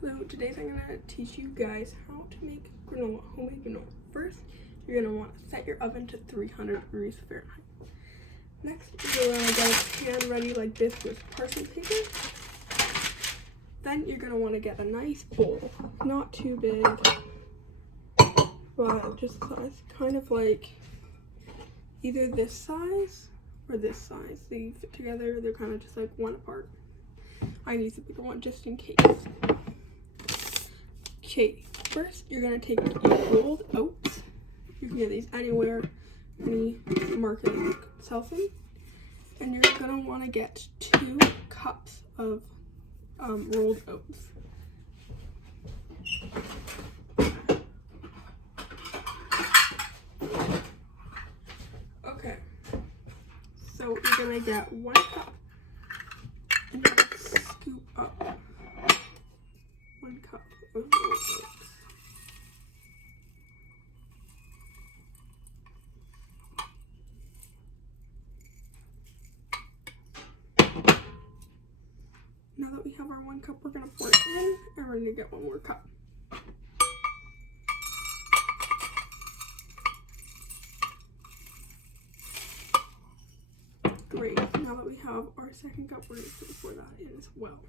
So today I'm going to teach you guys how to make granola, homemade granola. First, you're going to want to set your oven to 300 degrees Fahrenheit. Next, you're going to get a pan ready like this with parchment paper. Then you're going to want to get a nice bowl, not too big, but just size, kind of like either this size or this size. They fit together, they're kind of just like one apart. I use the bigger one just in case. Okay, first you're gonna take your rolled oats. You can get these anywhere, any market sells them. And you're gonna wanna get 2 cups of rolled oats. Okay, so you're gonna get 1 cup and you're gonna scoop up 1 cup of rolled oats. Now that we have our 1 cup, we're gonna pour it in and we're gonna get 1 more cup. Great, now that we have our 2nd cup, we're just gonna pour that in as well.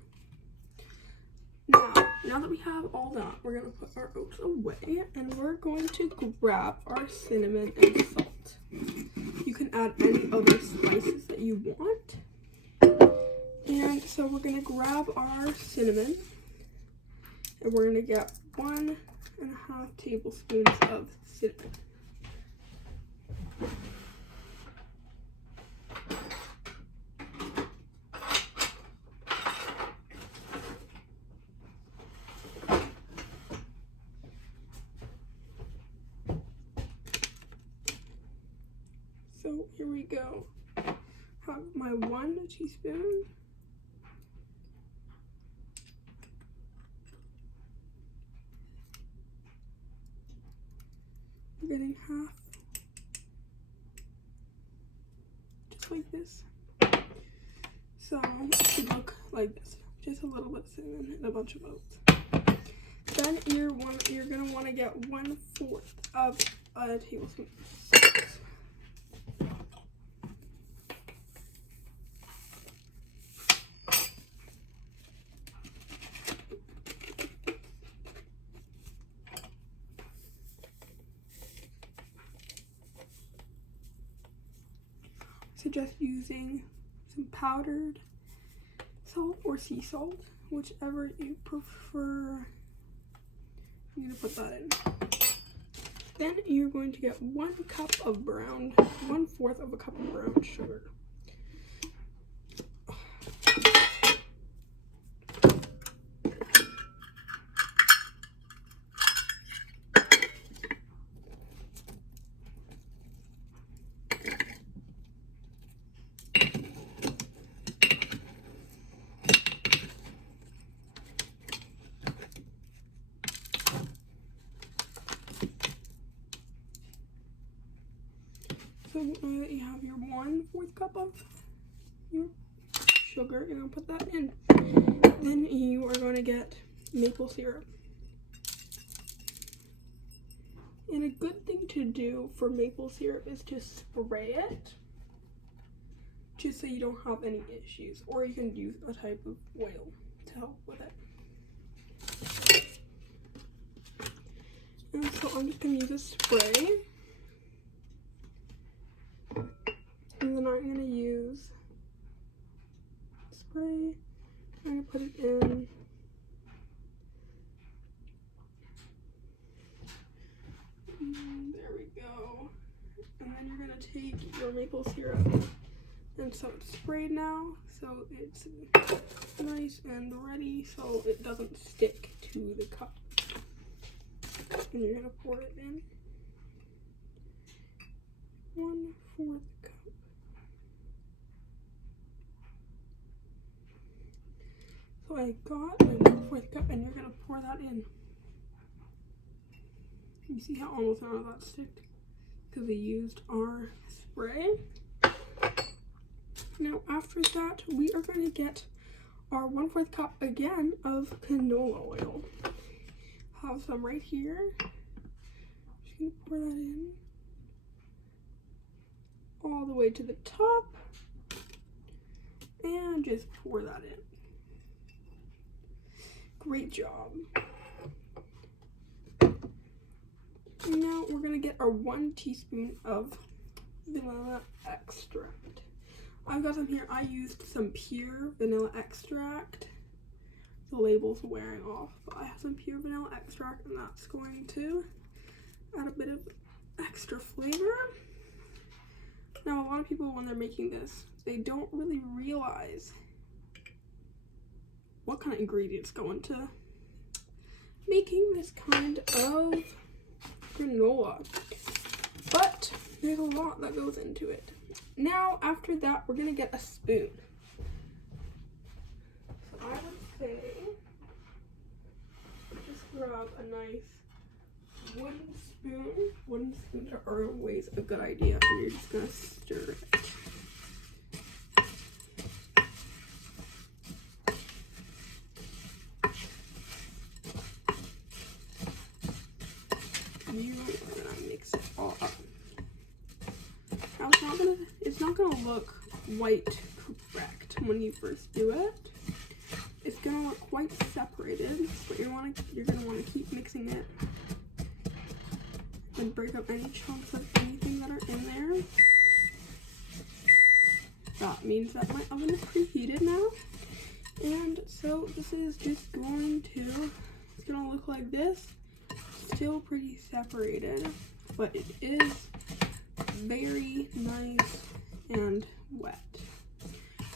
Now that we have all that, we're gonna put our oats away and we're going to grab our cinnamon and salt. You can add any other spices that you want. And so we're gonna grab our cinnamon and we're gonna get 1.5 tablespoons of cinnamon. So here we go. Have my 1 teaspoon. I'm getting half, just like this. So it should look like this, just a little bit of cinnamon and a bunch of oats. Then you're gonna want to get 1/4 of a tablespoon of salt. Suggest using some powdered salt or sea salt, whichever you prefer. I'm gonna put that in. Then you're going to get 1 cup of 1/4 of a cup of brown sugar. So now that you have your 1/4 cup of your sugar, you're gonna put that in. Then you are going to get maple syrup. And a good thing to do for maple syrup is to spray it, just so you don't have any issues. Or you can use a type of oil to help with it. And so I'm just gonna use a spray. And then I'm going to use spray. I'm going to put it in. There we go. And then you're going to take your maple syrup. And so it's sprayed now. So it's nice and ready so it doesn't stick to the cup. And you're going to pour it in. 1/4 cup. So I got my 1/4 cup and you're gonna pour that in. You see how almost none of that sticked? Because we used our spray. Now after that, we are gonna get our 1/4 cup again of canola oil. Have some right here. Just gonna pour that in all the way to the top and just pour that in. Great job. Now we're gonna get our 1 teaspoon of vanilla extract. I've got some here. I used some pure vanilla extract. The label's wearing off, but I have some pure vanilla extract, and that's going to add a bit of extra flavor. Now, a lot of people, when they're making this, they don't really realize what kind of ingredients go into making this kind of granola. But there's a lot that goes into it. Now, after that, we're gonna get a spoon. So I would say, just grab a nice wooden spoon. Wooden spoons are always a good idea, and you're just gonna stir it. You are gonna mix it all up. Now it's not gonna look quite correct when you first do it. It's gonna look quite separated, but you're gonna want to keep mixing it and break up any chunks of anything that are in there. That means that my oven is preheated now, and so this is just going to. It's gonna look like this. Still pretty separated, but it is very nice and wet.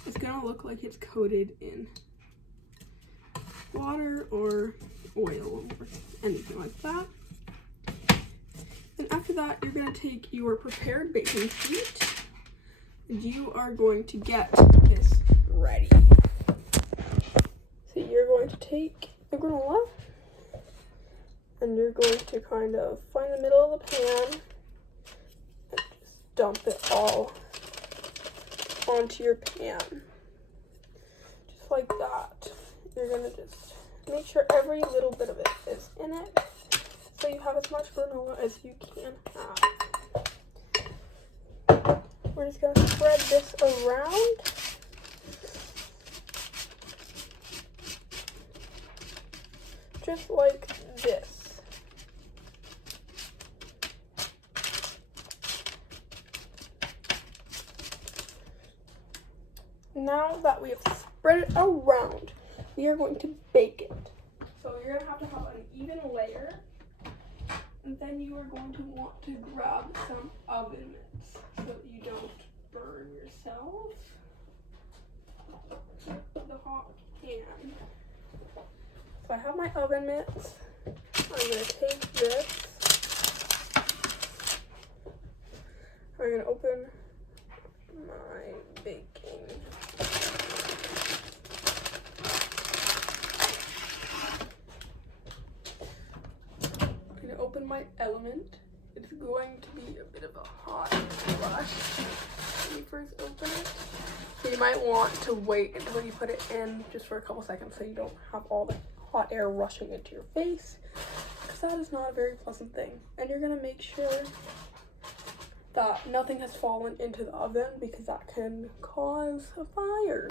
It's gonna look like it's coated in water or oil or anything like that. And after that, you're gonna take your prepared baking sheet and you are going to get this ready. So you're going to take the granola and you're going to kind of find the middle of the pan and just dump it all onto your pan. Just like that. You're gonna just make sure every little bit of it is in it, so you have as much granola as you can have. We're just gonna spread this around. Just like this. Now that we have spread it around, we are going to bake it. So you're going to have an even layer, and then you are going to want to grab some oven mitts so that you don't burn yourself. The hot pan. So I have my oven mitts. I'm going to take this. I'm going to open my baking. I'm going to open my element. It's going to be a bit of a hot flush when you first open it. So you might want to wait until you put it in just for a couple seconds so you don't have all the hot air rushing into your face, because that is not a very pleasant thing. And you're going to make sure that nothing has fallen into the oven, because that can cause a fire.